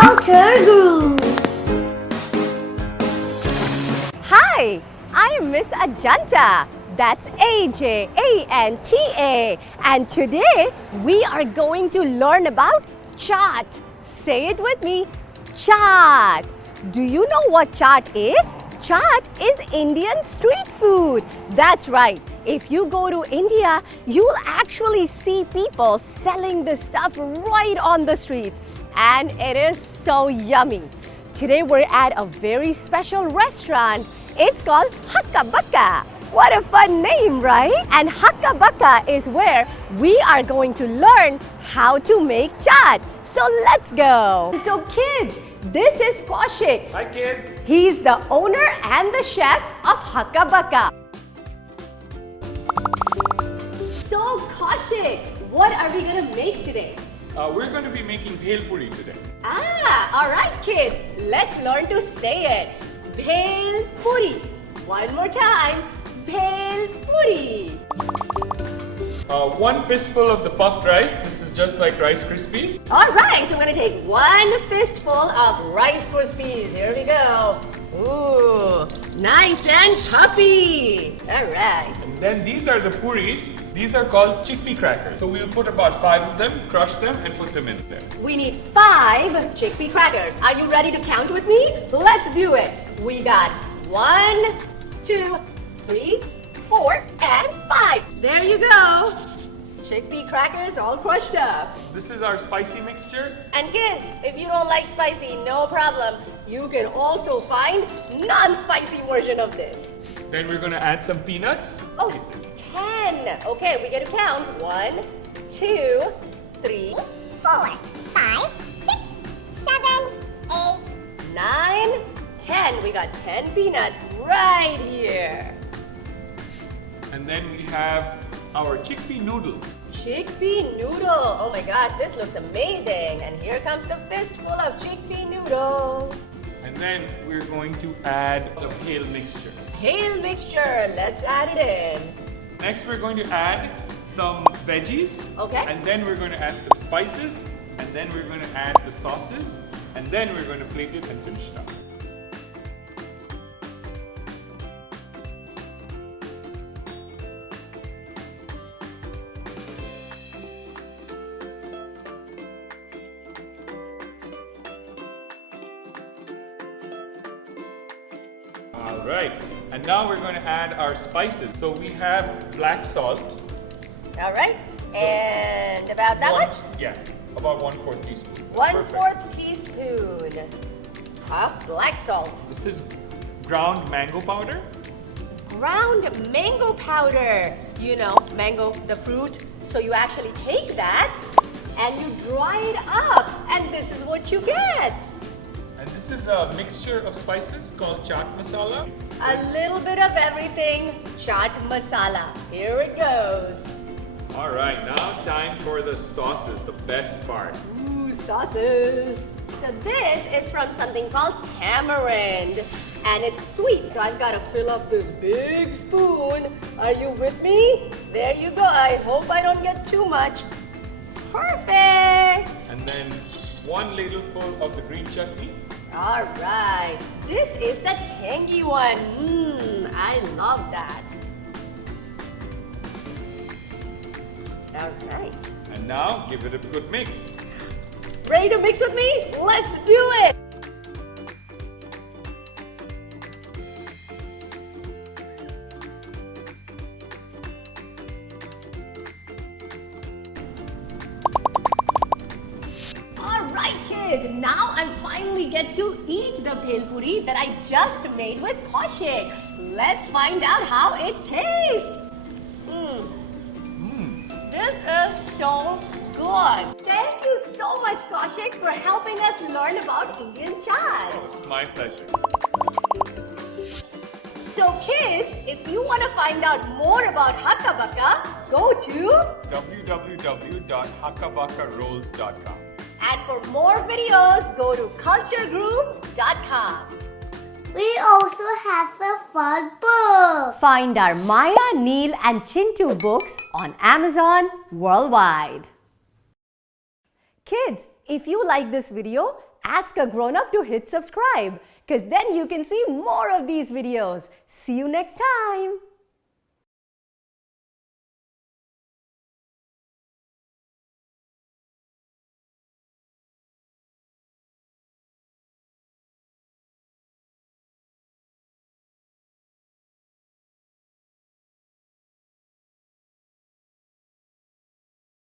Culture Group. Hi, I am Miss Ajanta. That's Ajanta. And today we are going to learn about chaat. Say it with me, chaat. Do you know what chaat is? Chaat is Indian street food. That's right. If you go to India, you'll actually see people selling this stuff right on the streets. And it is so yummy. Today we're at a very special restaurant. It's called Hakka Bakka. What a fun name, right? And Hakka Bakka is where we are going to learn how to make chaat. So let's go. So kids, this is Kaushik. Hi kids. He's the owner and the chef of Hakka Bakka. So Kaushik, what are we gonna make today? We're going to be making Bhel Puri today. All right kids, let's learn to say it. Bhel Puri. One more time. Bhel Puri. One fistful of the puffed rice. This is just like Rice Krispies. All right, so I'm gonna take one fistful of Rice Krispies. Here we go. Ooh, nice and puffy. All right. And then these are the puris. These are called chickpea crackers. So we'll put about 5 of them, crush them, and put them in there. We need 5 chickpea crackers. Are you ready to count with me? Let's do it. We got 1, 2, 3, 4, and 5. There you go. Chickpea crackers all crushed up. This is our spicy mixture. And kids, if you don't like spicy, no problem. You can also find non-spicy version of this. Then we're going to add some peanuts. Oh, Pieces. 10. Okay, we get to count. 1, 2, 3, 4, 5, 6, 7, 8. 9, 10. We got 10 peanuts right here. And then we have our chickpea noodles. Chickpea noodle. Oh my gosh, this looks amazing. And here comes the fistful of chickpea noodle. And then we're going to add the Bhel mixture. Bhel mixture. Let's add it in. Next we're going to add some veggies. Okay. And then we're going to add some spices. And then we're going to add the sauces. And then we're going to plate it and finish it up. Alright, and now we're going to add our spices. So we have black salt. All right. And about that much? Yeah, about 1/4 teaspoon. That's 1/4 teaspoon of black salt. This is ground mango powder. Ground mango powder. You know, mango, the fruit. So you actually take that and you dry it up. And this is what you get. And this is a mixture of spices called chaat masala. A little bit of everything. Chaat masala. Here it goes. Alright, now time for the sauces, the best part. Ooh, sauces. So this is from something called tamarind. And it's sweet. So I've got to fill up this big spoon. Are you with me? There you go. I hope I don't get too much. Perfect. And then 1 ladleful of the green chutney. All right. This is the tangy one. I love that. All right. And now give it a good mix. Ready to mix with me? Let's do it. Now I finally get to eat the Bhel Puri that I just made with Kaushik. Let's find out how it tastes. This is so good. Thank you so much, Kaushik, for helping us learn about Indian chaat. It's my pleasure. So kids, if you want to find out more about Hakka Bakka, go to www.hakkabakkarolls.com. And for more videos, go to culturegroup.com. We also have the fun book. Find our Maya, Neil and Chintu books on Amazon worldwide. Kids, if you like this video, ask a grown-up to hit subscribe, because then you can see more of these videos. See you next time.